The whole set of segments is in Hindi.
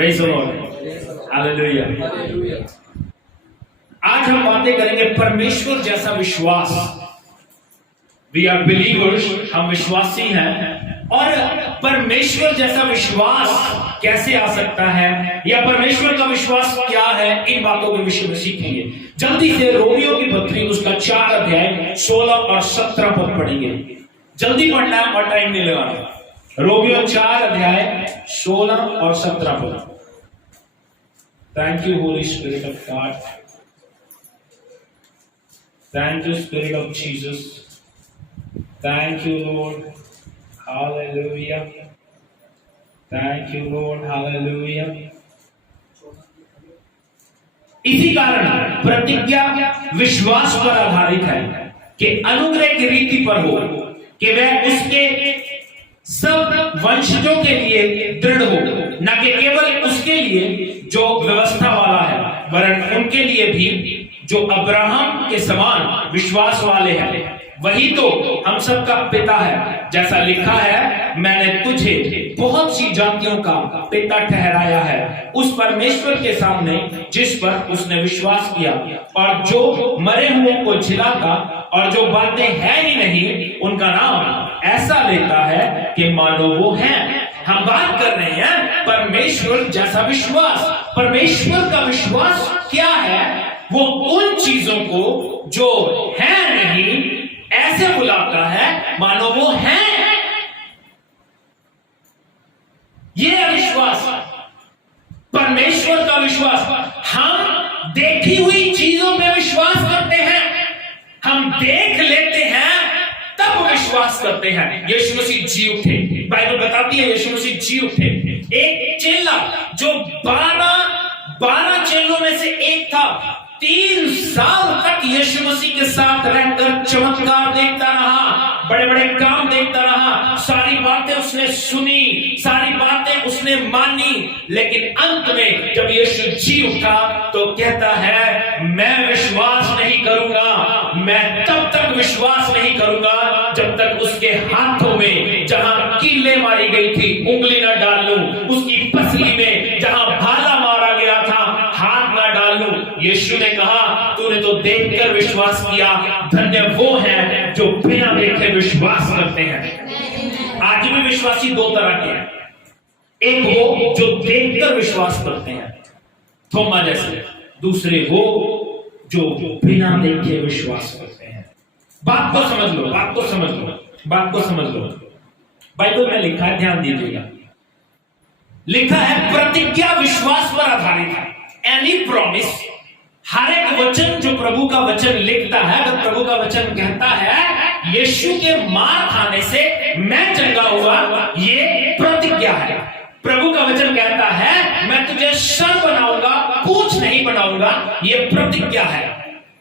Praise the Lord, hallelujah. आज हम बातें करेंगे परमेश्वर जैसा विश्वास। वी आर बिलीवर्स, हम विश्वासी हैं, और परमेश्वर जैसा विश्वास कैसे आ सकता है या परमेश्वर का विश्वास क्या है, इन बातों के विषय में सीखेंगे। जल्दी से रोमियो की पत्री उसका 4 अध्याय 16 और 17 पद पढ़ेंगे। जल्दी पढ़ना है और टाइम नहीं लगाना। रोमियो 4 अध्याय 16 और 17 पद। Thank you Holi spirit of God, thank you spirit of Jesus, thank you Lord, hallelujah, thank you Lord, hallelujah. इसी कारण प्रतिज्ञा विश्वास पर आधारित है कि अनुग्रह की रीति पर हो कि वह उसके सब वंशजों के लिए दृढ़ हो, न कि केवल उसके लिए जो व्यवस्था वाला है, वरन उनके लिए भी जो अब्राहम के समान विश्वास वाले हैं। वही तो हम सबका पिता है, जैसा लिखा है, मैंने तुझे बहुत सी जातियों का पिता ठहराया है, उस परमेश्वर के सामने जिस पर उसने विश्वास किया, और जो मरे हुओं को जिलाता और जो बातें हैं ही नहीं उनका नाम ऐसा लेता है कि मानो वो हैं। हम बात कर रहे हैं परमेश्वर जैसा विश्वास। परमेश्वर का विश्वास क्या है? वो उन चीजों को जो है नहीं ऐसे बुलाता है मानो वो हैं। ये है विश्वास, परमेश्वर का विश्वास। हम देखी हुई चीजों पे विश्वास करते हैं, हम देख लेते हैं तब विश्वास करते हैं। यीशु मसीह जी उठे, बाइबल बताती है यीशु मसीह जी उठे। एक चेला जो 12 चेलों में से एक था, 3 साल तक यीशु मसीह के साथ रहकर चमत्कार देखता रहा, बड़े बड़े काम देखता रहा, सारी बातें उसने सुनी, सारी बातें उसने मानी, लेकिन अंत में जब यीशु जी उठा तो कहता है मैं विश्वास नहीं करूंगा, मैं तब तक विश्वास नहीं करूंगा जब तक उसके हाथों में जहां कीले मारी गई थी उंगली न डाल लूं, उसकी पसली में जहां भाला मारा गया था हाथ न डाल लूं। यीशु ने कहा तूने तो देखकर विश्वास किया, धन्य वो है जो बिना देखे विश्वास करते हैं। आज भी विश्वासी 2 तरह के हैं, एक वो जो देखकर विश्वास करते हैं थोमा जैसे, दूसरे वो जो बिना देखे विश्वास करते हैं। बात को समझ लो, बात को समझ लो, बात को समझ लो। बाइबल में लिखा है, ध्यान दीजिएगा, लिखा है प्रतिज्ञा विश्वास पर आधारित है। एनी प्रॉमिस, हर एक वचन जो प्रभु का वचन लिखता है, अगर प्रभु का वचन कहता है यीशु के मार खाने से मैं चंगा हुआ, ये प्रतिज्ञा है। प्रभु का वचन कहता है मैं तुझे सर बनाऊंगा पूंछ नहीं बनाऊंगा, ये प्रतिज्ञा है।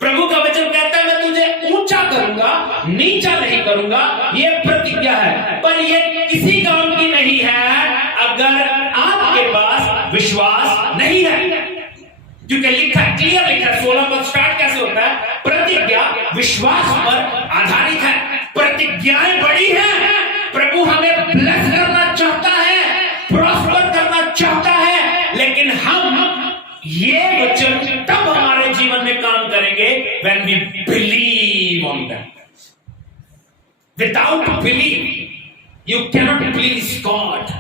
प्रभु का वचन कहता है मैं तुझे ऊंचा करूंगा नीचा नहीं करूंगा, ये प्रतिज्ञा है। पर ये किसी काम की नहीं है अगर आपके पास विश्वास नहीं है, क्योंकि लिखा है, क्लियर लिखा है, 16 पद स्टार्ट कैसे होता है? प्रतिज्ञा विश्वास पर आधारित है। प्रतिज्ञाएं बड़ी हैं, प्रभु हमें ब्लेस करना चाहता है, प्रॉस्पर करना चाहता है, लेकिन हम ये वचन तब हमारे जीवन में काम करेंगे when we believe on them. Without belief you cannot please God.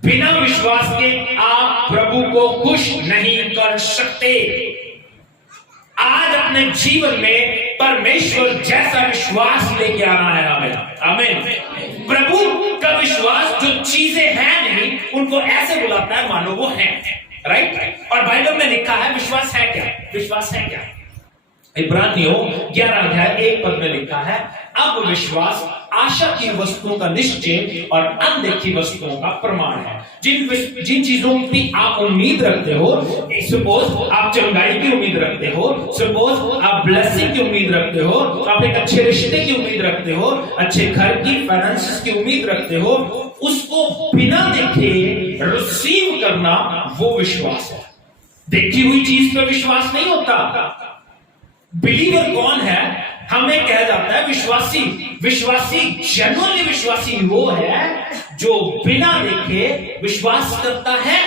बिना विश्वास के आप प्रभु को खुश नहीं कर सकते। आज अपने जीवन में परमेश्वर जैसा विश्वास लेके आना है हमें। आमीन। प्रभु का विश्वास जो चीजें हैं नहीं उनको ऐसे बुलाता है मानो वो है, राइट। और बाइबल में लिखा है विश्वास है क्या? विश्वास है क्या? इब्रानियों 11 अध्याय 1 पद में लिखा है अब विश्वास आशा की वस्तुओं का निश्चय और अनदेखी वस्तुओं का प्रमाण है। जिन चीजों की आप उम्मीद रखते हो, सपोज आप चंगाई की उम्मीद रखते हो, सपोज आप ब्लेसिंग की उम्मीद रखते हो, आप एक अच्छे रिश्ते की उम्मीद रखते हो, अच्छे घर की फाइनेंस की उम्मीद रखते हो, उसको बिना देखे रिसीव करना वो विश्वास है। देखी हुई चीज पर विश्वास नहीं होता। बिलीवर कौन है? हमें कहा जाता है विश्वासी। विश्वासी, जेन्युइनली विश्वासी वो है जो बिना देखे विश्वास करता है।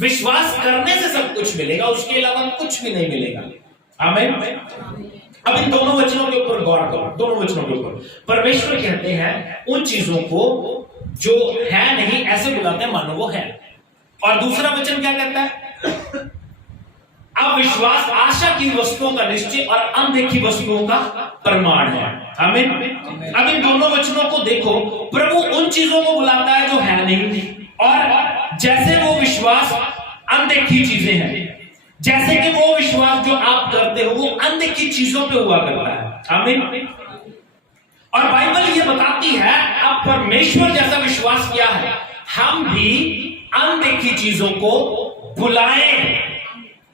विश्वास करने से सब कुछ मिलेगा, उसके अलावा कुछ भी नहीं मिलेगा। आमीन। अब इन दोनों वचनों के ऊपर गौर करो, दोनों वचनों के ऊपर परमेश्वर कहते हैं उन चीजों को जो है नहीं ऐसे बुलाते हैं मानो वो है। और दूसरा वचन क्या कहता है? अब विश्वास आशा की वस्तुओं का निश्चय और अनदेखी वस्तुओं का प्रमाण है। आमीन। अब इन दोनों वचनों को देखो, प्रभु उन चीजों को बुलाता है जो है नहीं, और जैसे वो विश्वास अनदेखी चीजें हैं, जैसे कि वो विश्वास जो आप करते हो वो अनदेखी चीजों पे हुआ करता है। आमीन। और बाइबल ये बताती है अब परमेश्वर जैसा विश्वास किया है, हम भी अनदेखी चीजों को बुलाएं,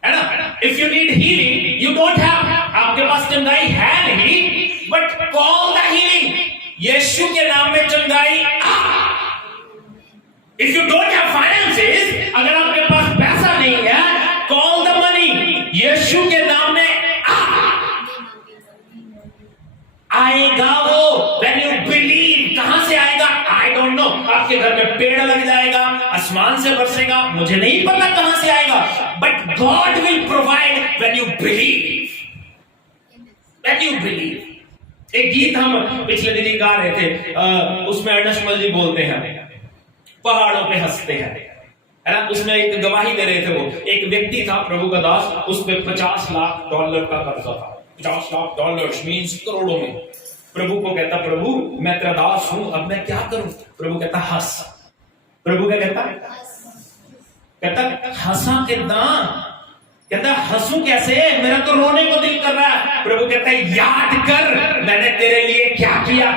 है ना। If you need healing you don't have, आपके पास चंगाई है नहीं, बट कॉल द हीलिंग, यीशु के नाम में चंगाई। If you don't have finances, अगर आपके पास पैसा नहीं है, कॉल द मनी, यीशु के नाम में आएगा वो। व्हेन यू बिलीव, कहां से आएगा? I don't know. आपके घर में पेड़ लग जाएगा, आसमान से बरसेगा, मुझे नहीं पता कहां से आएगा, but God will provide when you believe, when you believe. एक गीत हम पिछले दिन गा रहे थे, उसमें अर्नस्ट जी बोलते हैं पहाड़ों पे हंसते हैं, है ना। उसमें एक गवाही दे रहे थे, वो एक व्यक्ति था प्रभु का दास, उस पे $50 लाख का कर्जा था। $50 लाख मीन्स करोड़ों में। प्रभु को कहता, प्रभु मैं तेरा दास हूं, अब मैं क्या करूं? प्रभु कहता हंस। प्रभु क्या कहता? कहता हंसा कितना? कहता हंसू कैसे, मेरा तो रोने को दिल कर रहा है। प्रभु कहता है याद कर मैंने तेरे लिए क्या किया।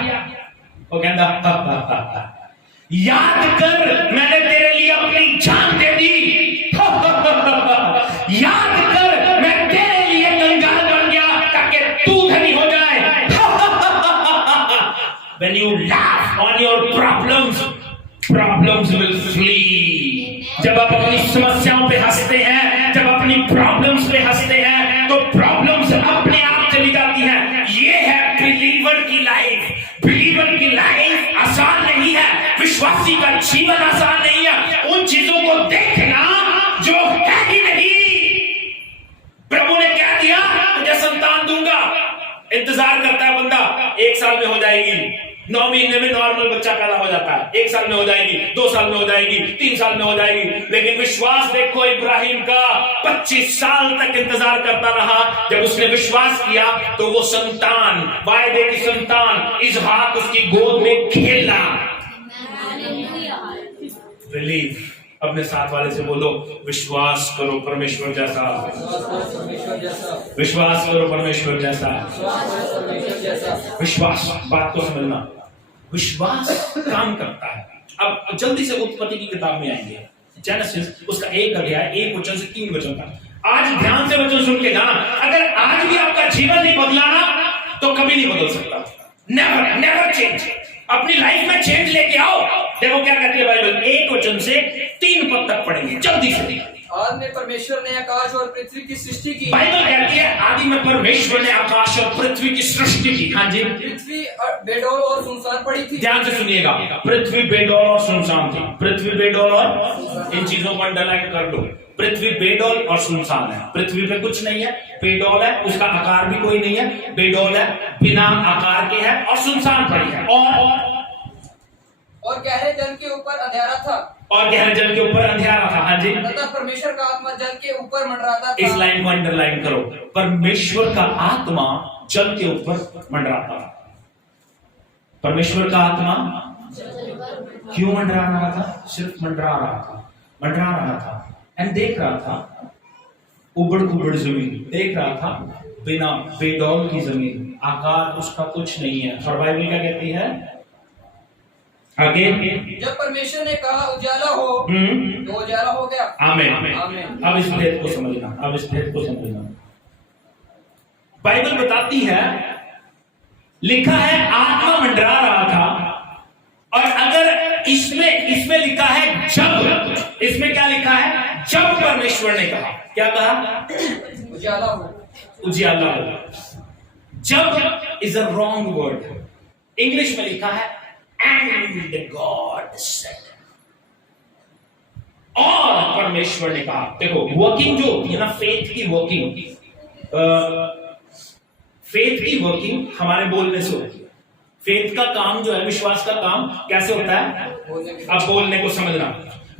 वो कहता याद कर मैंने तेरे लिए अपनी जान दे दी। याद कर मैं तेरे लिए कंगाल बन गया ताकि तू धनी हो जाए। When you laugh on your problems, problems will flee. जब आप अपनी समस्याओं पे हंसते हैं, जब अपनी प्रॉब्लम्स पे हंसते हैं, तो प्रॉब्लम्स अपने आप चली जाती हैं। ये है बिलीवर की लाइफ। बिलीवर की लाइफ आसान नहीं है, विश्वासी का जीवन आसान नहीं है। उन चीजों को देखना जो है ही नहीं। प्रभु ने क्या दिया? तुझे संतान दूंगा। इंतजार करता है बंदा, 1 साल में हो जाएगी, 9 महीने में नॉर्मल बच्चा पैदा हो जाता है, 1 साल में हो जाएगी, 2 साल में हो जाएगी, 3 साल में हो जाएगी। लेकिन विश्वास देखो इब्राहिम का, 25 साल तक इंतजार करता रहा। जब उसने विश्वास किया तो वो संतान, वायदे की संतान इसहाक उसकी गोद में खेला। बिलीव। अपने साथ वाले से बोलो विश्वास करो परमेश्वर जैसा, विश्वास करो परमेश्वर जैसा। विश्वास, बात को समझना, विश्वास काम करता है। अब जल्दी से उत्पत्ति की किताब में आएंगे, जेनेसिस उसका 1 अध्याय 1 वचन से 3 वचन तक। आज ध्यान से वचन सुन के ना, अगर आज भी आपका जीवन नहीं बदला ना तो कभी नहीं बदल सकता। Never never change. अपनी लाइफ में चेंज लेके आओ। देखो क्या कहती है बाइबल, 1 वचन से 3 पद तक पढ़ेंगे जल्दी से। आदि में परमेश्वर ने आकाश और पृथ्वी की सृष्टि की। बाइबल कहती है आदि में परमेश्वर ने आकाश और पृथ्वी की सृष्टि की। हाँ जी। पृथ्वी बेडौल और सुनसान पड़ी थी। ध्यान से सुनिएगा, पृथ्वी बेडौल और सुनसान थी। पृथ्वी बेडौल और, इन चीजों को अंडरलाइन कर दो। पृथ्वी बेडौल और सुनसान है। पृथ्वी पे कुछ नहीं है। बेडौल है, उसका आकार भी कोई नहीं है। बेडौल है, बिना आकार के है और सुनसान पड़ी है। और गहरे जल के ऊपर अंधेरा था। और गहरे जल के ऊपर अंधेरा था। हाँ जी। तथा परमेश्वर का आत्मा जल के ऊपर मंडराता था। इस लाइन को अंडरलाइन करो, परमेश्वर का आत्मा जल के ऊपर मंडराता था। परमेश्वर का आत्मा क्यों मंडरा रहा था? सिर्फ मंडरा रहा था एंड देख रहा था उबड़ खुबड़ जमीन, देख रहा था बिना बेडौल की जमीन, आकार उसका कुछ नहीं है। और बाइबल क्या कहती है आगे? जब परमेश्वर ने कहा उजाला हो तो उजाला हो गया। आमीन। अब इस भेद को समझना, बाइबल बताती है, लिखा है आत्मा मंडरा रहा था। और अगर इसमें लिखा है जब, इसमें क्या लिखा है? जब परमेश्वर ने कहा, क्या कहा? उजाला हो। जब is a wrong word. English में लिखा है and God said। और परमेश्वर ने कहा, देखो वर्किंग जो होती है ना, फेथ की वर्किंग हमारे बोलने से होती है। फेथ का काम जो है, विश्वास का काम कैसे होता है? अब बोलने को समझना।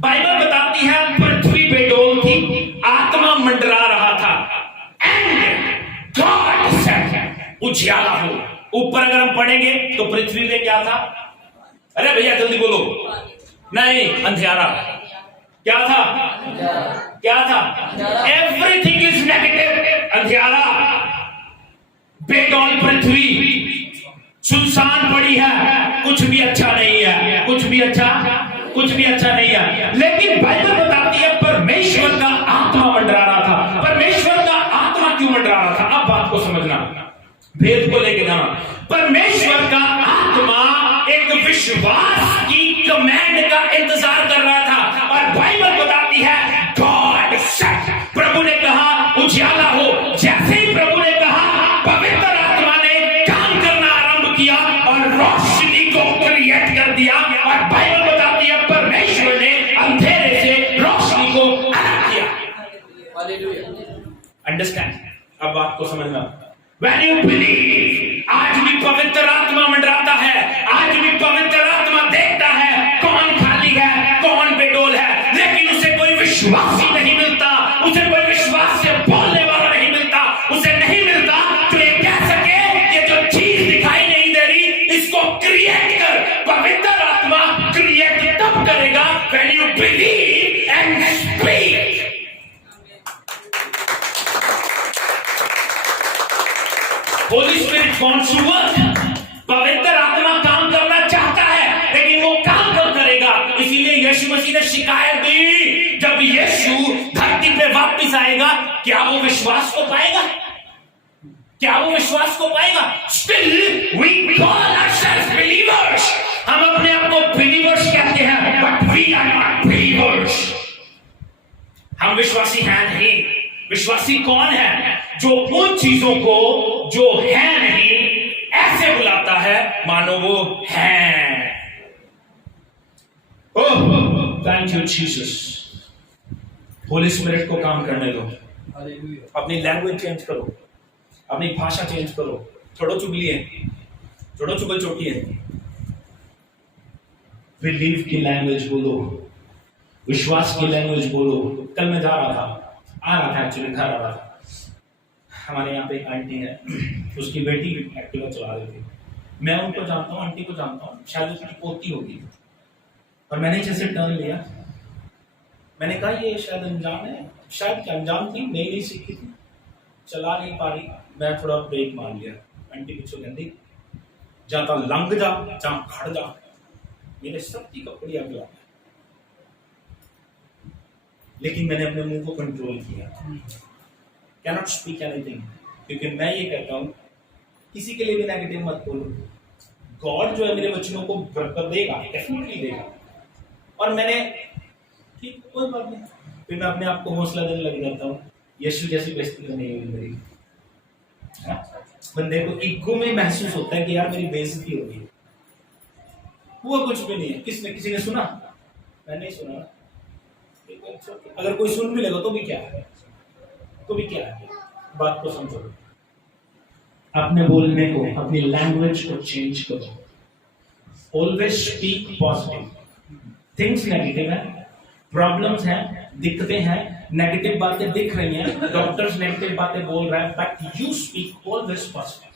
बाइबल बताती है पृथ्वी बेडोल थी, आत्मा मंडरा रहा था, एंड गॉड सेड उजियाला हो। ऊपर अगर हम पढ़ेंगे तो पृथ्वी में क्या था? अरे भैया जल्दी बोलो। नहीं, अंधियारा। क्या था? क्या था? Everything is negative. अंधियारा, बेडोल पृथ्वी, सुनसान पड़ी है, कुछ भी अच्छा नहीं है, कुछ भी अच्छा नहीं है। लेकिन बाइबल बताती है परमेश्वर का आत्मा मंडरा रहा था। परमेश्वर का आत्मा क्यों मंडरा रहा था? अब बात को समझना, भेद को लेके जाना। परमेश्वर का आत्मा एक विश्वास की कमांड का इंतजार कर रहा था, और बाइबल बताती है गॉड सेड, प्रभु ने कहा उजियाला हो। जैसे ही प्रभु ने कहा, पवित्र आत्मा ने काम करना आरंभ किया और रोशनी को क्रिएट कर दिया। और बाइबल बताती है परमेश्वर ने अंधेरे से रोशनी को अलग किया। अंडरस्टैंड? अब बात को समझना। When you believe, आज भी पवित्र आत्मा मंडराता है, आज भी पवित्र आत्मा देखता है कौन खाली है, कौन बेडोल है, लेकिन उसे कोई विश्वासी नहीं मिलता, उसे कोई विश्वास से बोलने वाला नहीं मिलता, उसे नहीं मिलता जो ये कह सके कि जो चीज दिखाई नहीं दे रही इसको क्रिएट कर। पवित्र आत्मा क्रिएट तब करेगा when you believe and speak। Holy Spirit wants to work। पवित्र आत्मा काम करना चाहता है, लेकिन वो काम कब करेगा? इसीलिए यीशु मसीह ने शिकायत दी, जब यीशु धरती पे वापस आएगा, क्या वो विश्वास को पाएगा? क्या वो विश्वास को पाएगा? Still we call ourselves believers। हम अपने आप को believers कहते हैं, but we are not believers। हम विश्वासी हैं नहीं। विश्वासी कौन है? जो उन चीजों को जो है नहीं ऐसे बुलाता है मानो वो है। Oh, thank you Jesus. Holy spirit को काम करने दो। अपनी लैंग्वेज चेंज करो, अपनी भाषा चेंज करो। छोड़ो चुगलियां, छोड़ो चुगल चोटियां। बिलीव की लैंग्वेज बोलो, विश्वास की लैंग्वेज बोलो। कल मैं आ रहा था एक्चुअली घर आ रहा था। हमारे यहाँ पे एक आंटी है, उसकी बेटी एक्टिवा चला रही थी। मैं उनको जानता हूँ, आंटी को जानता हूँ, शायद उसकी पोती होगी। और मैंने जैसे टर्न लिया, मैंने कहा ये शायद अनजान है, शायद क्या अनजान थी, नई सीखी थी, चला नहीं पा रही। मैं थोड़ा ब्रेक मार लिया। आंटी पीछे कहती जाता लंग जा, जहाँ खड़ जा। मेरे सबकी कपड़े अगला, लेकिन मैंने अपने मुंह को कंट्रोल किया। कैनॉट स्पीक एनीथिंग, क्योंकि मैं ये कहता हूं किसी के लिए भी नेगेटिव मत बोलो। गॉड जो है मेरे वचनों को बरकत देगा, डेफिनेटली देगा। और मैंने ठीक कोई बात नहीं, फिर मैं अपने आप को हौसला देने लग जाता हूँ। यीशु जैसी बेइज्जती तो नहीं होगी मेरी। बंदे को ईगो में महसूस होता है कि यार मेरी बेइज्जती हो गई। वो कुछ भी नहीं है। किसी ने सुना? मैं नहीं सुना। अगर कोई सुन भी लेगा तो भी क्या है, बात को समझो। अपने बोलने को, अपनी लैंग्वेज को चेंज करो। Always speak positive. Things negative है, प्रॉब्लम्स हैं, दिक्कतें हैं, नेगेटिव बातें दिख रही हैं, डॉक्टर्स नेगेटिव बातें बोल रहा है, but you speak always positive.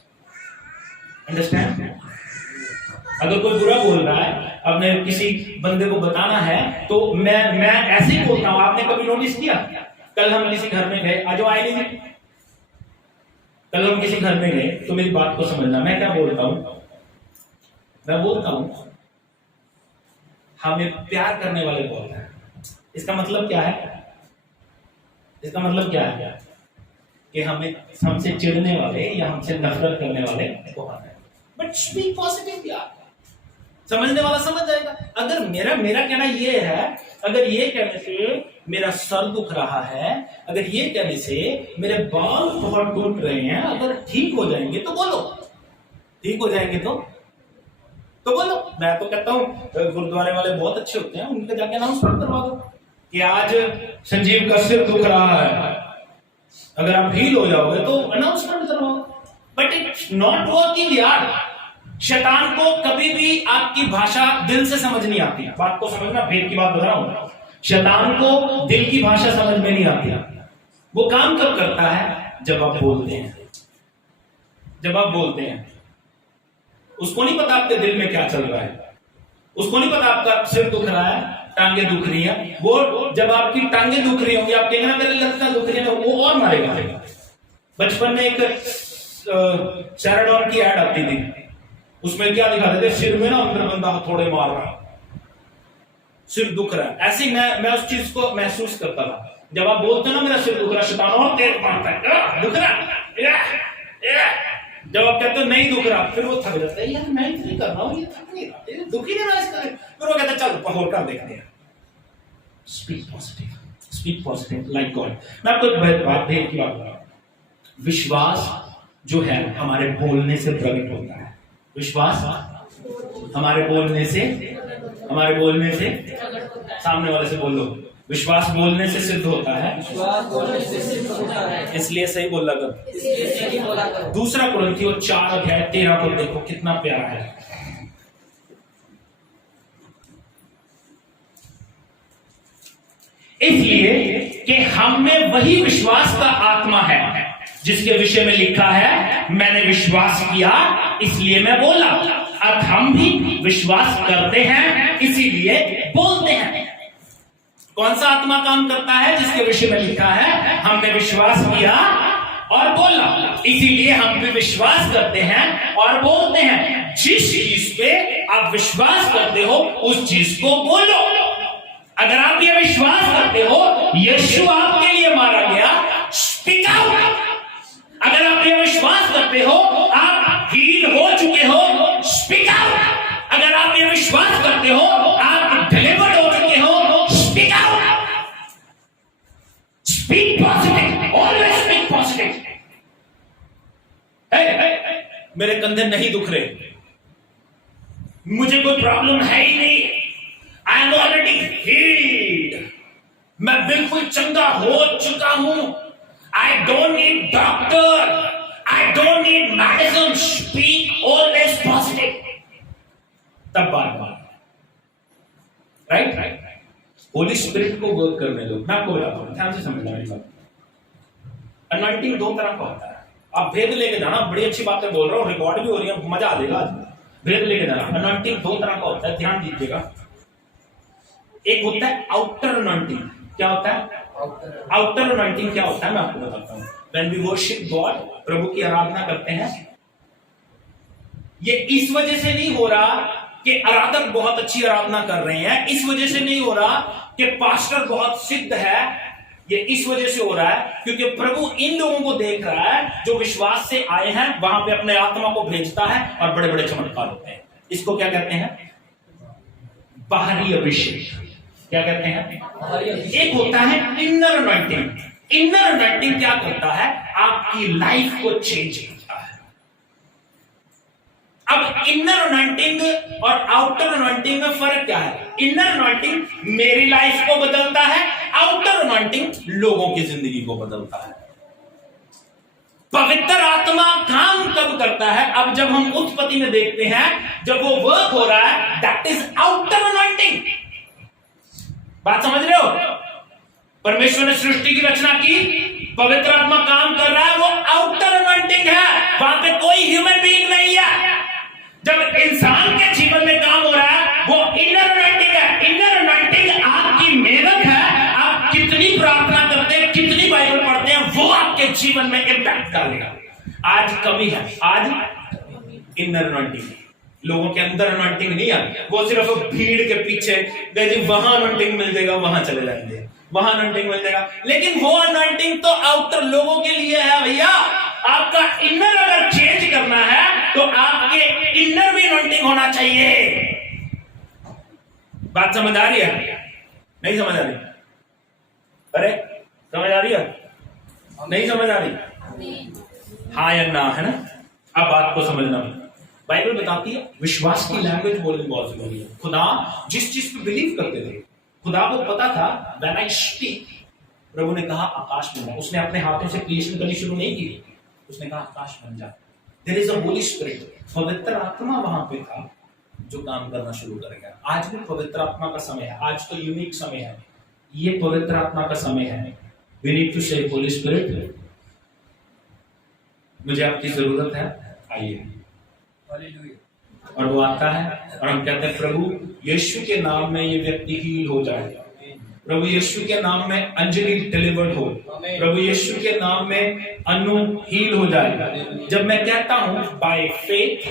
Understand? अगर कोई बुरा बोल रहा है, अपने किसी बंदे को बताना है, तो मैं ऐसे ही बोलता हूं। आपने कभी नोटिस किया? कल हम किसी घर में गए, आज आए नहीं थे। कल हम किसी घर में गए, तो मेरी बात को समझना। मैं क्या बोलता हूं? मैं बोलता हूं हमें प्यार करने वाले बोलते हैं। इसका मतलब क्या है? कि हमसे चिढ़ने वाले या हमसे नफरत करने वाले बहुत है। बट स्पीक पॉजिटिव यार, समझने वाला समझ जाएगा। अगर मेरा कहना ये है, अगर ये कहने से मेरा सर दुख रहा है, अगर ये कहने से मेरे बाल बहुत टूट रहे हैं, अगर ठीक हो जाएंगे तो बोलो, ठीक हो जाएंगे तो बोलो। मैं तो कहता हूँ गुरुद्वारे वाले बहुत अच्छे होते हैं, उनके जाके अनाउंसमेंट करवा दो कि आज संजीव का सिर दुख रहा है, अगर आप हील हो जाओगे तो अनाउंसमेंट करो, बट इट्स नॉट वर्किंग यार। शैतान को कभी भी आपकी भाषा दिल से समझ नहीं आती। बात को समझना, भेद की बात बता रहा हूं। शैतान को दिल की भाषा समझ में नहीं आती। वो काम कब करता है? जब आप बोलते हैं। जब आप बोलते हैं, उसको नहीं पता आपके दिल में क्या चल रहा है, उसको नहीं पता आपका सिर दुख रहा है, टांगे दुख रही है। वो जब आपकी टांगे दुख रही होंगी, आप कहेंगे ना मेरे लगता दुख रही है, वो और मारेगा। बचपन में एक सैराडोन की ऐड आती थी, उसमें क्या दिखाते थे? सिर में ना अंदर बंदा थोड़े मार रहा है, सिर दुख रहा है। ऐसे ही मैं उस चीज को महसूस करता था। जब आप बोलते ना मेरा सिर दुख रहा, शैतान और तेज मारता है, दुख रहा। जब आप कहते हो नहीं दुख रहा, फिर वो थक जाता है, यार मैं नहीं कर रहा हूं, ये थक नहीं रहा, दुख ही नहीं रहा इसका। फिर वो कहता है चल और कर देखते हैं। Speak positive like God. मैं आपको एक बात भेद की बात कर रहा हूं। विश्वास जो है हमारे बोलने से प्रकट होता है। विश्वास हमारे बोलने से सामने वाले से बोल लो, विश्वास बोलने से सिद्ध होता है। इसलिए सही बोला कर। दूसरा कुरिन्थियों 4:13 को देखो कितना प्यारा है। इसलिए कि हम में वही विश्वास का आत्मा है जिसके विषय में लिखा है, मैंने विश्वास किया इसलिए मैं बोला। अब हम भी विश्वास करते हैं इसीलिए बोलते हैं। कौन सा आत्मा काम करता है? जिसके विषय में लिखा है, हमने विश्वास किया और बोला, इसीलिए हम भी विश्वास करते हैं और बोलते हैं। जिस चीज पे आप विश्वास करते हो उस चीज को बोलो। अगर आप ये विश्वास करते हो यीशु आपके लिए मारा गया, स्पीक आउट। अगर आप ये विश्वास करते हो आप हील हो चुके हो, स्पीक आउट। अगर आप ये विश्वास करते हो आप डिलीवर्ड हो चुके हो, speak out. Speak positive, always speak positive. मेरे कंधे नहीं दुख रहे, मुझे कोई प्रॉब्लम है ही नहीं, आई एम ऑलरेडी हील्ड, मैं बिल्कुल चंगा हो चुका हूं। I don't need doctor, I don't need medicine. Speak always positive. तब बात राइट। होली स्पिरिट को वर्क करने दो। मैं आपको बताता हूं, ध्यान से समझना मेरी बात। अनॉइंटिंग दो तरह का होता है। आप भेद लेके जाना, बड़ी अच्छी बातें बोल रहा हूं, रिकॉर्ड भी हो रही है, मजा आ जाएगा आज। भेद लेके जाना। अनॉइंटिंग दो तरह का होता है, ध्यान दीजिएगा। एक होता है आउटर अनॉइंटिंग। क्या होता है आउटर अनॉइंटिंग? क्या होता है मैं आपको बताता हूं। व्हेन वी वर्शिप गॉड, प्रभु की आराधना करते हैं, ये इस वजह से नहीं हो रहा कि आराधक बहुत अच्छी आराधना कर रहे हैं, इस वजह से नहीं हो रहा कि पास्टर बहुत सिद्ध है, ये इस वजह से हो रहा है क्योंकि प्रभु इन लोगों को देख रहा है जो विश्वास से आए हैं, वहां पे अपने आत्मा को भेजता है और बड़े बड़े चमत्कार होते हैं। इसको क्या कहते हैं? बाहरी अभिषेक। क्या कहते हैं? एक होता है इनर अनॉइंटिंग। इनर अनॉइंटिंग क्या करता है? आपकी लाइफ को चेंज करता है। अब इनर अनॉइंटिंग और आउटर अनॉइंटिंग में फर्क क्या है? इनर अनॉइंटिंग मेरी लाइफ को बदलता है, आउटर अनॉइंटिंग लोगों की जिंदगी को बदलता है। पवित्र आत्मा काम कब करता है? अब जब हम उत्पत्ति में देखते हैं, जब वो वर्क हो रहा है, दैट इज आउटर अनॉइंटिंग। बात समझ रहे हो? परमेश्वर ने सृष्टि की रचना की, पवित्र आत्मा काम कर रहा है, वो आउटर अनॉइंटिंग है, वहां पे कोई ह्यूमन बीइंग नहीं है। जब इंसान के जीवन में काम हो रहा है वो इनर अनॉइंटिंग है। इनर अनॉइंटिंग आपकी मेहनत है, आप कितनी प्रार्थना करते हैं, कितनी बाइबल पढ़ते हैं, वो आपके जीवन में इंपैक्ट डालेगा। आज कमी है, आज इनर अनॉइंटिंग। लोगों के अंदर अनॉइंटिंग नहीं है, वो सिर्फ भीड़ के पीछे गए जी, वहां अनॉइंटिंग मिल जाएगा, वहां चले जाएंगे, वहां अनॉइंटिंग मिल जाएगा। लेकिन वो अनॉइंटिंग तो आउटर लोगों के लिए है भैया। आपका इनर अगर चेंज करना है तो आपके इनर भी अनॉइंटिंग होना चाहिए। बात समझ आ रही है? नहीं समझ आ रही? अरे समझ आ रही है? नहीं समझ आ रही? हाँ या ना, है ना? अब बात को समझना। बाइबल बताती है विश्वास की लैंग्वेज बोलनी बहुत जरूरी है। खुदा जिस चीज पे बिलीव करते थे, खुदा को पता था व्हेन आई स्पीक, प्रभु ने कहा आकाश बन जा। उसने अपने हाथों से क्रिएशन करनी शुरू नहीं की, उसने कहा आकाश बन जा। There is a holy spirit, पवित्र आत्मा वहां पे था जो काम करना शुरू कर गया। आज भी पवित्र आत्मा का समय है, आज तो यूनिक समय है, ये पवित्र आत्मा का समय है। वी नीड टू से होली स्पिरिट, मुझे आपकी जरूरत है, आइए। हालेलुया। और वो आता है और हम कहते हैं प्रभु यीशु के नाम में ये व्यक्ति हील हो जाए, प्रभु यीशु के नाम में अंजलि डिलीवर्ड हो, प्रभु यीशु के नाम में अनु हील हो जाए। जब मैं कहता हूं बाय फेथ,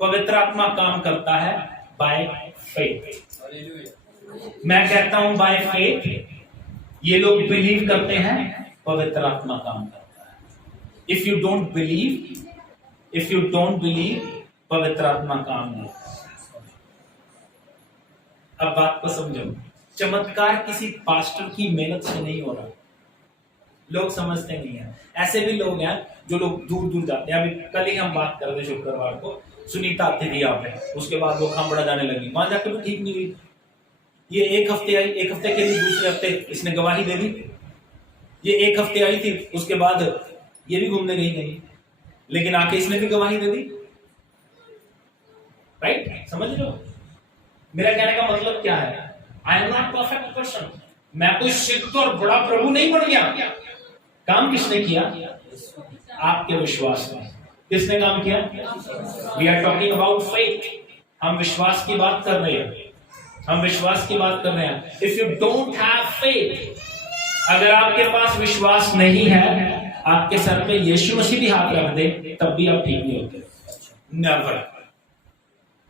पवित्र आत्मा काम करता है बाय फेथ। मैं कहता हूं बाय फेथ, ये लोग बिलीव करते हैं, पवित्र आत्मा काम करता है। इफ यू डोंट बिलीव, पवित्र आत्मा काम नहीं। अब बात को समझो, चमत्कार किसी पास्टर की मेहनत से नहीं हो रहा, लोग समझते नहीं है। ऐसे भी लोग हैं जो लोग दूर दूर जाते हैं। अभी कल ही हम बात कर रहे थे, शुक्रवार को सुनीता आती थी यहाँ पे, उसके बाद वो खामड़ा जाने लगी, वहां जाकर भी ठीक नहीं हुई। ये एक हफ्ते आई, एक हफ्ते के लिए दूसरे हफ्ते इसने गवाही दे दी। ये एक हफ्ते आई थी, उसके बाद ये भी घूमने गई कहीं, लेकिन आके इसने भी गवाही दे दी। राइट, समझ रहे हो मेरा कहने का मतलब क्या है? I am not perfect person, मैं कोई सिद्ध और बड़ा प्रभु नहीं बन गया। काम किसने किया? आपके विश्वास में। किसने काम किया? We are talking about faith, हम विश्वास की बात कर रहे हैं, हम विश्वास की बात कर रहे हैं। If you don't have faith, अगर आपके पास विश्वास नहीं है, आपके सर पे यीशु मसीह भी हाथ रख दे तब भी आप ठीक नहीं होते, नेवर।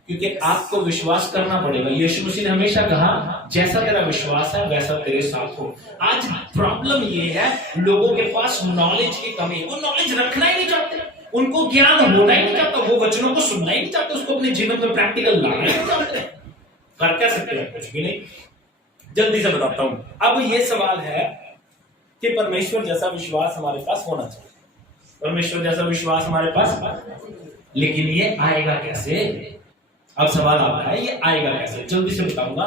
क्योंकि आपको विश्वास करना पड़ेगा। यीशु मसीह ने हमेशा कहा जैसा तेरा विश्वास है वैसा तेरे साथ हो। आज प्रॉब्लम ये है, लोगों के पास नॉलेज की कमी है, वो नॉलेज रखना ही नहीं चाहते, उनको ज्ञान होना ही नहीं चाहता, वो वचनों को सुनना ही नहीं चाहते, उसको अपने जीवन में प्रैक्टिकल लाना ही नहीं चाहते। कर क्या सकते हैं? कुछ भी नहीं। जल्दी से बताता हूं। अब ये सवाल है कि परमेश्वर जैसा विश्वास हमारे पास होना चाहिए, परमेश्वर जैसा विश्वास हमारे पास, लेकिन ये आएगा कैसे? अब सवाल आता है ये आएगा कैसे? जल्दी से बताऊंगा,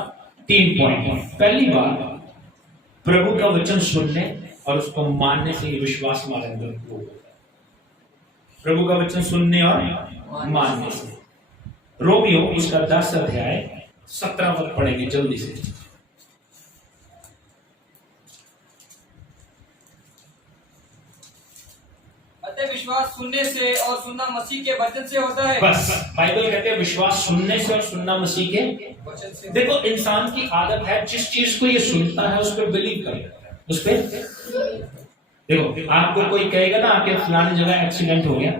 3 पॉइंट। पहली बात, प्रभु का वचन सुनने और उसको मानने से ये विश्वास हमारे अंदर होता है। प्रभु का वचन सुनने और मानने से। रोमियो उसका 10 अध्याय 17 पद पढ़ेंगे जल्दी से। विश्वास सुनने से और सुनना मसीह के वचन से होता है। बस बाइबल कहते हैं विश्वास सुनने से और सुनना मसीह के वचन से। देखो, इंसान की आदत है जिस चीज को ये सुनता है उस पर बिलीव करता है, उस पर। देखो, आपको कोई कहेगा ना आपके फलानी जगह एक्सीडेंट हो गया,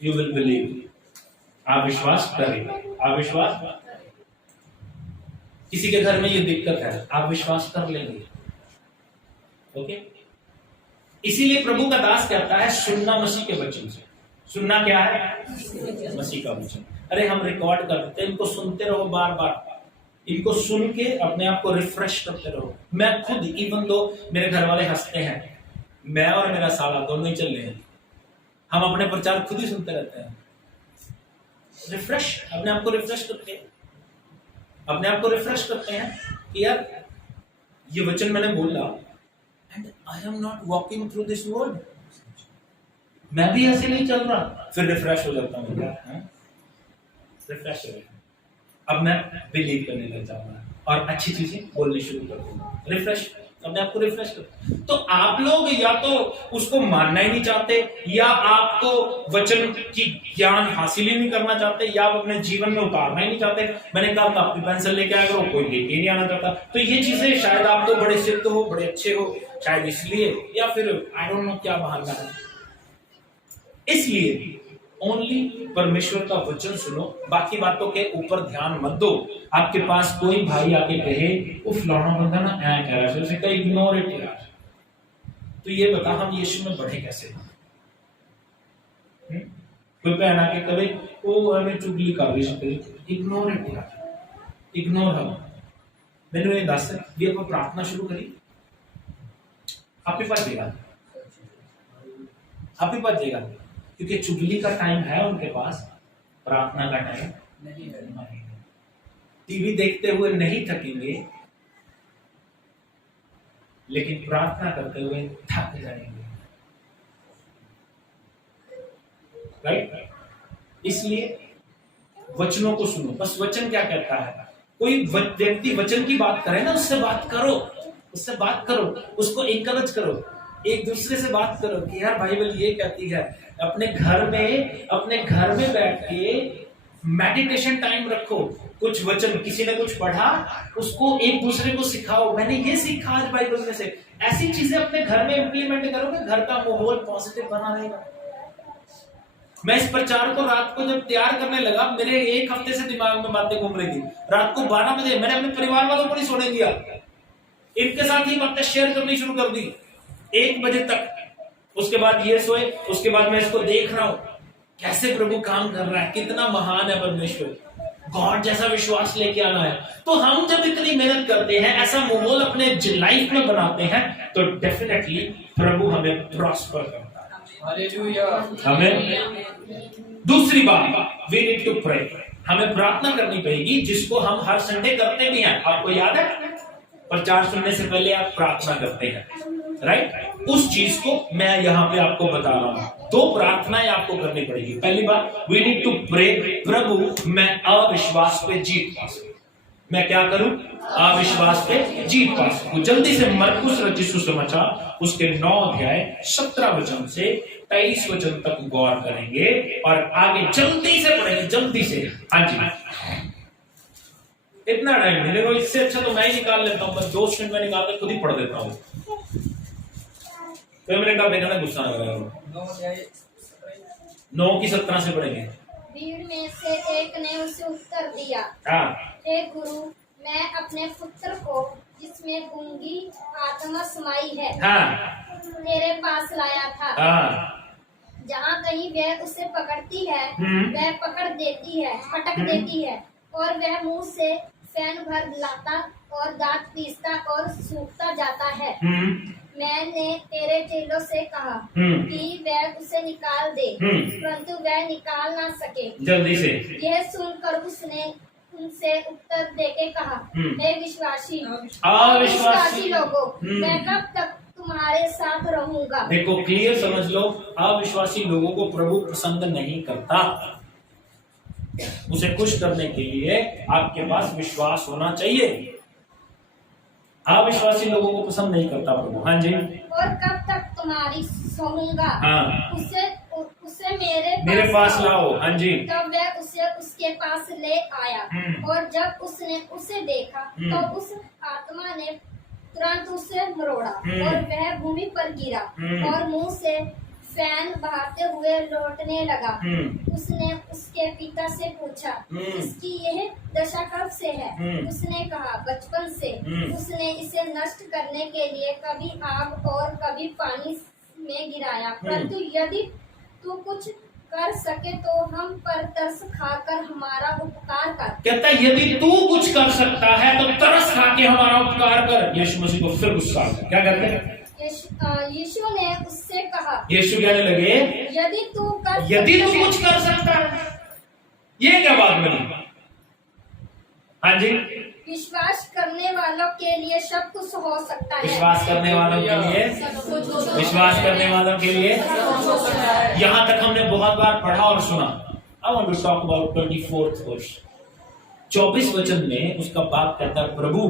यू विल बिलीव, आप विश्वास करेंगे, आप विश्वास। किसी के घर में ये दिक्कत है, आप विश्वास कर लेंगे, ओके। इसीलिए प्रभु का दास कहता है सुनना मसीह के वचन से। सुनना क्या है? मसीह का वचन। अरे हम रिकॉर्ड करते हैं, इनको सुनते रहो बार बार, इनको सुन के अपने आप को रिफ्रेश करते रहो। मैं खुद, इवन दो मेरे घर वाले हंसते हैं, मैं और मेरा साला दोनों ही चल रहे हैं, हम अपने प्रचार खुद ही सुनते रहते हैं। रिफ्रेश, अपने आप को रिफ्रेश करते हैं, अपने आप को रिफ्रेश करते हैं कि यार ये वचन मैंने बोला, and I am not walking through this world, मैं भी ऐसे नहीं चल रहा, फिर रिफ्रेश हो जाता हूँ, रिफ्रेश हो जाता हूँ। अब मैं बिलीव करने लग जाऊंगा और अच्छी चीजें बोलनी शुरू कर दूंगा। रिफ्रेश, अपने आप को रिफ्रेश कर। तो आप लोग या तो उसको मानना ही नहीं चाहते, या आपको वचन की ज्ञान हासिल ही नहीं करना चाहते, या आप अपने जीवन में उतारना ही नहीं चाहते। मैंने कहा कापी पेंसिल लेके आया करो, कोई लेके नहीं आना चाहता। तो ये चीजें शायद आप तो बड़े सिद्ध हो, बड़े अच्छे हो, शायद इसलिए, या फिर आई डोंट नो क्या बहाना है। इसलिए ओनली परमेश्वर का वचन सुनो, बाकी बातों के ऊपर ध्यान मत दो। आपके पास कोई भाई आके कहे वो फलाना बंदा ना ऐ कह रहा है, उसे कहीं इग्नोर इट यार, तो ये बता हम यीशु में बढ़े कैसे? कोई बहन आके कहे वो हमें चुगली कर रही है, इग्नोर इट यार, इग्नोर हम। मैंने ये दस भी आप प्रार्थना शुरू करी, आप ही पास देगा, आप ही पास देगा, क्योंकि चुगली का टाइम है उनके पास, प्रार्थना का टाइम नहीं है। टीवी देखते हुए नहीं थकेंगे, लेकिन प्रार्थना करते हुए थक जाएंगे। राइट? इसलिए वचनों को सुनो। बस वचन क्या कहता है, कोई व्यक्ति वचन की बात करे ना, उससे बात करो, उससे बात करो, उसको एनकरेज करो, एक दूसरे से बात करो कि यार बाइबल ये कहती है। अपने घर में बैठ के मेडिटेशन टाइम रखो। कुछ वचन किसी ने कुछ पढ़ा, उसको एक दूसरे को सिखाओ, मैंने ये सीखा आज बाइबल में से। ऐसी चीजें अपने घर में इंप्लीमेंट करोगे, घर का माहौल पॉजिटिव बना रहेगा। मैं इस प्रचार को रात को जब तैयार करने लगा, मेरे एक हफ्ते से दिमाग में बातें घूम रही थी। रात को 12 बजे मैंने अपने परिवार वालों को नहीं सोने दिया, इनके साथ ही बातें शेयर करनी शुरू कर दी 1 बजे तक। उसके बाद ये सोए, उसके बाद मैं इसको देख रहा हूं कैसे प्रभु काम कर रहा है, कितना महान है परमेश्वर। गॉड जैसा विश्वास लेके आना है। तो हम जब इतनी मेहनत करते हैं, ऐसा माहौल अपने लाइफ में बनाते हैं, तो डेफिनेटली प्रभु हमें प्रॉस्पर करता है। हालेलुया। हमें दूसरी बात, वी नीड टू प्रे। हमें प्रार्थना करनी पड़ेगी, जिसको हम हर संडे करते भी हैं। आपको याद है, प्रचार सुनने से पहले आप प्रार्थना करते हैं, राइट? उस चीज को मैं यहाँ पे आपको बता रहा हूँ। 2 प्रार्थनाएं आपको करनी पड़ेगी। पहली बात, वी नीड टू प्रे, प्रभु मैं अविश्वास पे जीत पा सकूं। मैं क्या करूं? अविश्वास पे जीत पा सकूं। जल्दी से मरकुस रचित सुसमाचार उसके 9 अध्याय 17 वचन से 23 वचन तक गौर करेंगे और आगे जल्दी से पढ़ेंगे, जल्दी से। हाँ जी, इतना टाइम नहीं देखो, इससे अच्छा तो मैं ही निकाल लेता हूं। मैं 2 मिनट में निकाल कर खुद ही पढ़ देता हूं। तो मैंने कहा देखा ना, गुस्सा ना करेगा। 9 की 17 से पढ़ेंगे। भीड़ में से एक ने उसे उत्तर दिया, हे गुरु, मैं अपने पुत्र को जिसमें गूंगी आत्मा समाई है तेरे पास लाया था। जहाँ कहीं वह उसे पकड़ती है वह पटक देती है और वह मुंह से फैन भर लाता और दांत पीसता और सूखता जाता है। मैंने तेरे चेलों से कहा कि वह उसे निकाल दे, परंतु वह निकाल ना सके। जल्दी से यह सुनकर उसने उनसे उत्तर देके कहा, हे अविश्वासी लोगों, मैं कब तक तुम्हारे साथ रहूंगा। देखो, क्लियर समझ लो, अविश्वासी लोगों को प्रभु पसंद नहीं करता। उसे खुश करने के लिए आपके पास विश्वास होना चाहिए। अविश्वासी लोगों को पसंद नहीं करता प्रभु। हाँ जी। और कब तक तुम्हारी सहूंगा। हाँ। उसे मेरे पास लाओ। हाँ जी। तब वह उसे उसके पास ले आया और जब उसने उसे देखा तो उस आत्मा ने तुरंत उसे मरोड़ा और वह भूमि पर गिरा और मुंह से फैन बहाते हुए लौटने लगा। उसने उसके पिता से पूछा, इसकी यह दशा कब से है? उसने कहा, बचपन से। उसने इसे नष्ट करने के लिए कभी आग और कभी पानी में गिराया, परंतु यदि तू कुछ कर सके तो हम पर तरस खाकर हमारा उपकार कर। कहता है यदि तू कुछ कर सकता है तो तरस खा के हमारा उपकार कर। यीशु मसीह को फिर गुस्सा क्या कहते हैं? यीशु ने उससे कहा, यीशु कहने लगे, यदि तू कुछ कर सकता है। ये क्या बात बनी? हाँ जी। विश्वास करने वालों के लिए सब कुछ हो सकता है। विश्वास करने वालों के लिए यहाँ तक हमने बहुत बार पढ़ा और सुना। I want to talk about 24th verse। 24 वचन में उसका बाप कहता है, प्रभु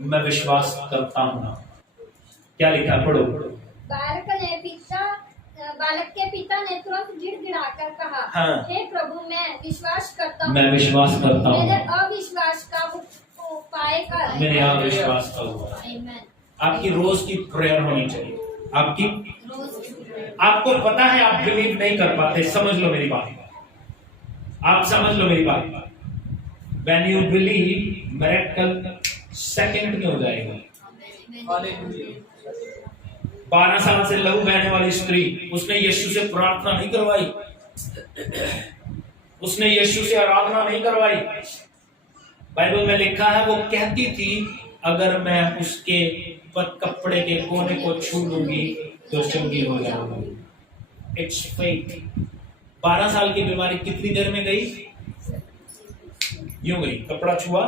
मैं विश्वास करता हूँ। क्या लिखा? पढ़ो। बालक के पिता ने तुरंत गिड़गिड़ाकर कहा, हे प्रभु मैं विश्वास करता हूँ। मेरे अविश्वास का उपाय कर। मेरे अविश्वास का उपाय। आपकी रोज की प्रेयर होनी चाहिए। आपको पता है आप बिलीव नहीं कर पाते, समझ लो मेरी बात। आप समझ लो मेरी बात। When you believe, miracle second में हो जाएगा। 12 साल से लहू बहने वाली स्त्री, उसने यीशु से प्रार्थना नहीं करवाई, उसने यीशु से आराधना नहीं करवाई। बाइबल में लिखा है वो कहती थी, अगर मैं उसके कपड़े के कोने को छू लूंगी तो चंगी हो जाऊंगी। It's faith. 12 साल की बीमारी कितनी देर में गई? यूं गई, कपड़ा छुआ,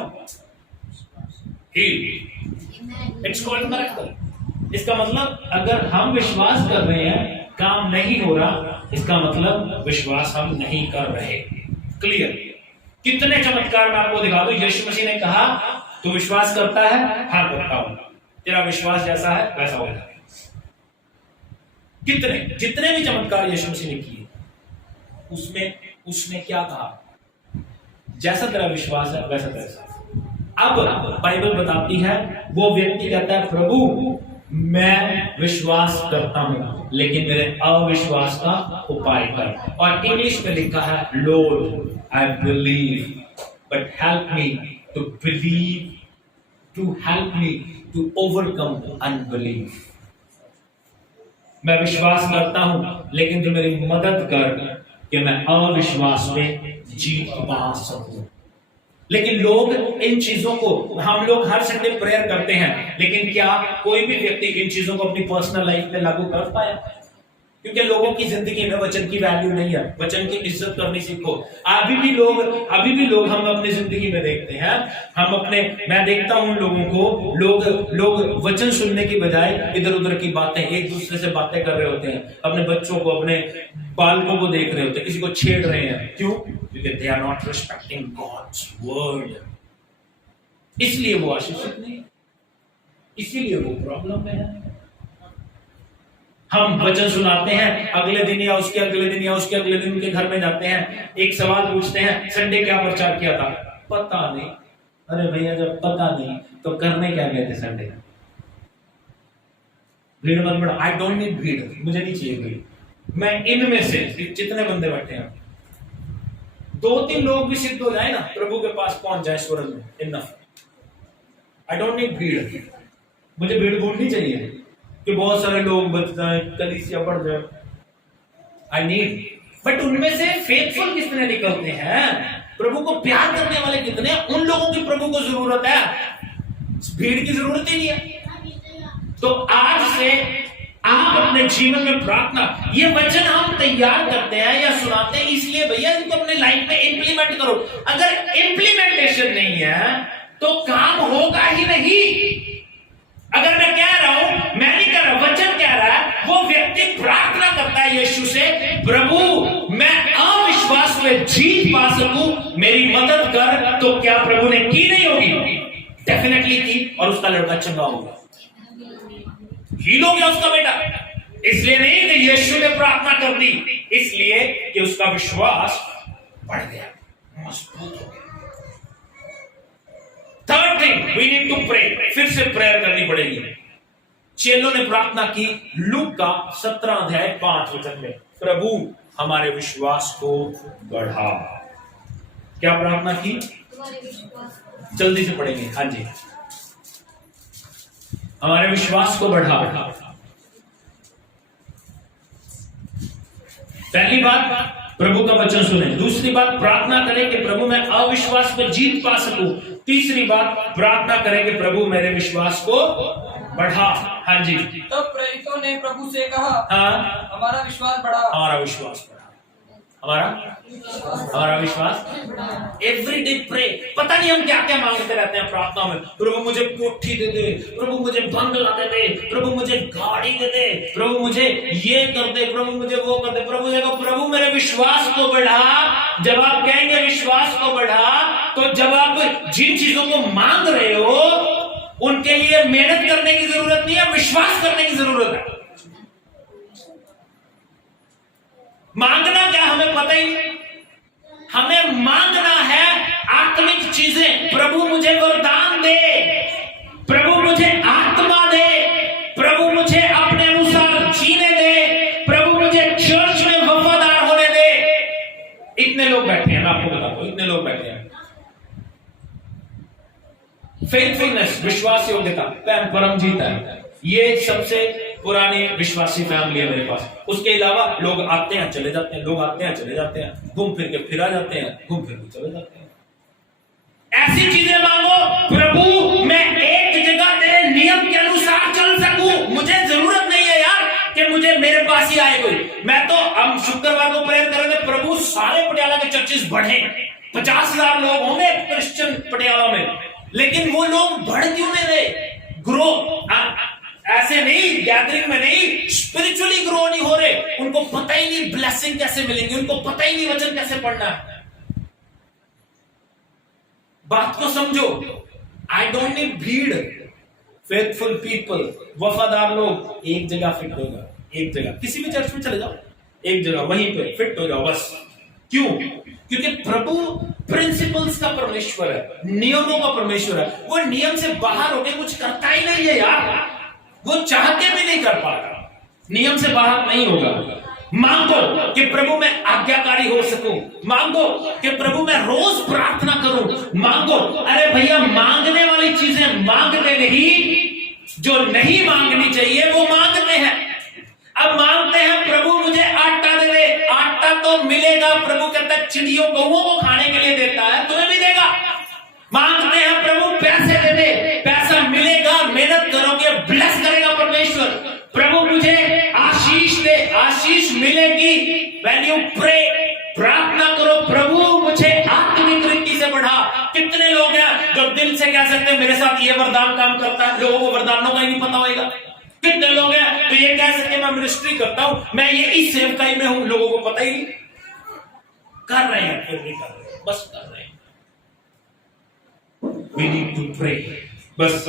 इट्स कॉल्ड मिरेकल। इसका मतलब अगर हम विश्वास कर रहे हैं काम नहीं हो रहा, इसका मतलब विश्वास हम नहीं कर रहे। क्लियर? कितने चमत्कार मैं आपको दिखा दूं। यीशु मसीह ने कहा तू विश्वास करता है? हाँ करता हूं। तेरा विश्वास जैसा है वैसा हो जाएगा। कितने जितने भी चमत्कार यीशु मसीह ने किए उसमें उसने क्या कहा? जैसा तेरा विश्वास है वैसा तेरा विश्वास। अब बाइबल बताती है वो व्यक्ति कहता है प्रभु मैं विश्वास करता हूं लेकिन मेरे अविश्वास का उपाय कर। और इंग्लिश में लिखा है lord I believe but help me to believe, to help me to overcome unbelief. मैं विश्वास करता हूं लेकिन तू मेरी मदद कर कि मैं अविश्वास में जीत पा सकूं। लेकिन लोग इन चीजों को, हम लोग हर संडे प्रेयर करते हैं लेकिन क्या कोई भी व्यक्ति इन चीजों को अपनी पर्सनल लाइफ में लागू कर पाया? क्योंकि लोगों की जिंदगी में वचन की वैल्यू नहीं है। वचन की इज्जत करनी सीखो। अभी भी लोग हम अपनी जिंदगी में देखते हैं, मैं देखता हूं लोगों को, लोग वचन सुनने की बजाय इधर उधर की बातें, एक दूसरे से बातें कर रहे होते हैं, अपने बच्चों को, अपने बालकों को देख रहे होते हैं, किसी को छेड़ रहे हैं। क्यों? क्योंकि they are not respecting God's word. इसलिए वो आशीषित नहीं, इसीलिए वो प्रॉब्लम में है। हम वचन सुनाते हैं, अगले दिन या उसके अगले दिन या उसके अगले दिन उनके घर में जाते हैं, एक सवाल पूछते हैं संडे क्या प्रचार किया था? पता नहीं। अरे भैया जब पता नहीं तो करने क्या गए थे संडे? भीड़ मत बढ़ा। आई डोंट नीड भीड़, मुझे नहीं चाहिए भीड़। मैं इनमें से जितने बंदे बैठे हैं 2-3 लोग भी सिद्ध हो जाए ना, प्रभु के पास पहुंच जाए स्वर्ग में, इनफ। आई डोंट नीड भीड़, मुझे भीड़ भूलनी चाहिए कि बहुत सारे लोग बच जाए, कलीसिया बढ़ जाए। आई नीड, बट उनमें से फेथफुल कितने निकलते हैं? प्रभु को प्यार करने वाले कितने? उन लोगों की प्रभु को जरूरत है, भीड़ की जरूरत ही नहीं है। तो आज से आप अपने जीवन में प्रार्थना, ये वचन हम तैयार करते हैं या सुनाते हैं इसलिए भैया इनको अपने लाइफ में इंप्लीमेंट करो। अगर इंप्लीमेंटेशन नहीं है तो काम होगा ही नहीं। अगर मैं कह रहा हूं, मैं नहीं कह रहा, वचन कह रहा है, वो व्यक्ति प्रार्थना करता है यीशु से, प्रभु मैं अविश्वास में जीत पा सकूं, मेरी मदद कर। तो क्या प्रभु ने की? नहीं होगी, डेफिनेटली की, और उसका लड़का चंगा हो गया, हील हो गया उसका बेटा। इसलिए नहीं कि यीशु ने प्रार्थना कर दी, इसलिए कि उसका विश्वास बढ़ गया, मजबूत हो गया। Third thing we need to pray, फिर से प्रेयर करनी पड़ेगी। चेलों ने प्रार्थना की लूक का 17 अध्याय 5 वचन में, प्रभु हमारे विश्वास को बढ़ा। क्या प्रार्थना की? जल्दी से पढ़ेंगे। हाँ जी, हमारे विश्वास को बढ़ा। पहली बात प्रभु का वचन सुने, दूसरी बात प्रार्थना करें कि प्रभु मैं अविश्वास पर जीत पा सकूं, तीसरी बात प्रार्थना करें कि प्रभु मेरे विश्वास को बढ़ा। हाँ जी, तो प्रेरितों ने प्रभु से कहा, हाँ हमारा विश्वास बढ़ा, हमारा विश्वास बढ़ा, हमारा विश्वास। Every day pray. पता नहीं हम क्या क्या मांगते रहते हैं प्रार्थना में, प्रभु मुझे कोठी दे दे, प्रभु मुझे बंगला दे दे, प्रभु मुझे गाड़ी दे दे, प्रभु मुझे ये कर दे, प्रभु मुझे वो कर दे। प्रभु देखो, प्रभु मेरे विश्वास को बढ़ा। जब आप कहेंगे विश्वास को बढ़ा, तो जब आप जिन चीजों को मांग रहे हो उनके लिए मेहनत करने की जरूरत नहीं है, विश्वास करने की जरूरत है। मांगना क्या हमें पता ही नहीं, हमें मांगना है आत्मिक चीजें। प्रभु मुझे वरदान दे, प्रभु मुझे आत्मा दे, प्रभु मुझे अपने अनुसार जीने दे, प्रभु मुझे चर्च में वफादार होने दे। इतने लोग बैठे हैं, मैं आपको बताता हूं, इतने लोग बैठे हैं। फेथफुलनेस, विश्वास योग्यता, परमजीत है, ये सबसे पुरानी विश्वासी फैमिली है मेरे पास। उसके अलावा लोग आते हैं चले जाते हैं, लोग आते हैं चले जाते हैं, घूम फिर के फिर आ जाते हैं, घूम फिर के चले जाते हैं। ऐसी चीजें मांगो, प्रभु मैं एक जगह तेरे नियम के अनुसार चल सकूं। मुझे जरूरत नहीं है यार कि मुझे मेरे पास ही आए कोई। मैं तो, हम शुक्रवार को प्रेयर करेंगे, प्रभु सारे पटियाला के चर्चेस बढ़े, 50,000 लोग होंगे क्रिश्चियन पटियाला में, लेकिन वो लोग बढ़ क्यों नहीं रहे? ग्रो, ऐसे नहीं गैदरिंग में नहीं, स्पिरिचुअली ग्रो नहीं हो रहे। उनको पता ही नहीं ब्लेसिंग कैसे मिलेंगे, उनको पता ही नहीं वचन कैसे पढ़ना है। बात को समझो। आई डोंट नीड भीड़, फेथफुल पीपल, वफादार लोग एक जगह फिट होगा, एक जगह किसी भी चर्च में चले जाओ, एक जगह वहीं पे फिट हो जाओ बस। क्यों? क्योंकि प्रभु प्रिंसिपल्स का परमेश्वर है, नियमों का परमेश्वर है। वो नियम से बाहर होके कुछ करता ही नहीं है यार, वो चाह के भी नहीं कर पाता, नियम से बाहर नहीं होगा। मांगो कि प्रभु मैं आज्ञाकारी हो सकूं, मांगो कि प्रभु मैं रोज प्रार्थना करूं, मांगो। अरे भैया मांगने वाली चीजें मांगते नहीं, जो नहीं मांगनी चाहिए वो मांगते हैं। अब मांगते हैं प्रभु मुझे आटा दे दे, आटा तो मिलेगा, प्रभु कहता है चिड़ियों कौओं को खाने के लिए देता है, तुम्हें भी देगा। मांगते हैं प्रभु पैसे दे दे, पैसा मिलेगा, मेहनत करोगे ब्लेस करेगा परमेश्वर। प्रभु मुझे आशीष दे, आशीष मिलेगी। व्हेन यू प्रे, प्रार्थना करो प्रभु मुझे आत्मिक रीति से बढ़ा। कितने लोग हैं जो दिल से कह सकते हैं मेरे साथ ये वरदान काम करता है, लोगों को वरदानों का ही नहीं पता होगा। कितने लोग हैं तो ये कह सकते मैं मिनिस्ट्री करता हूं, मैं ये इस सेवकाई में हूं, लोगों को पता ही नहीं। कर रहे हैं फिर भी कर रहे हैं, बस कर रहे हैं। We need to pray। बस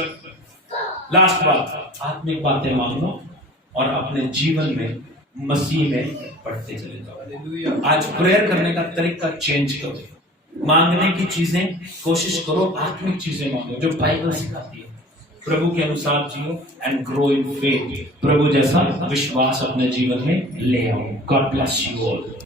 लास्ट बात, आत्मिक बातें मांगो और अपने जीवन में मसीह में पढ़ते चले जाओ। आज प्रेयर करने का तरीका चेंज करो, मांगने की चीजें कोशिश करो, आत्मिक चीजें मांगो जो बाइबल सिखाती है। प्रभु के अनुसार जियो एंड ग्रो इन फेथ। प्रभु जैसा विश्वास अपने जीवन में ले आओ। God bless you all.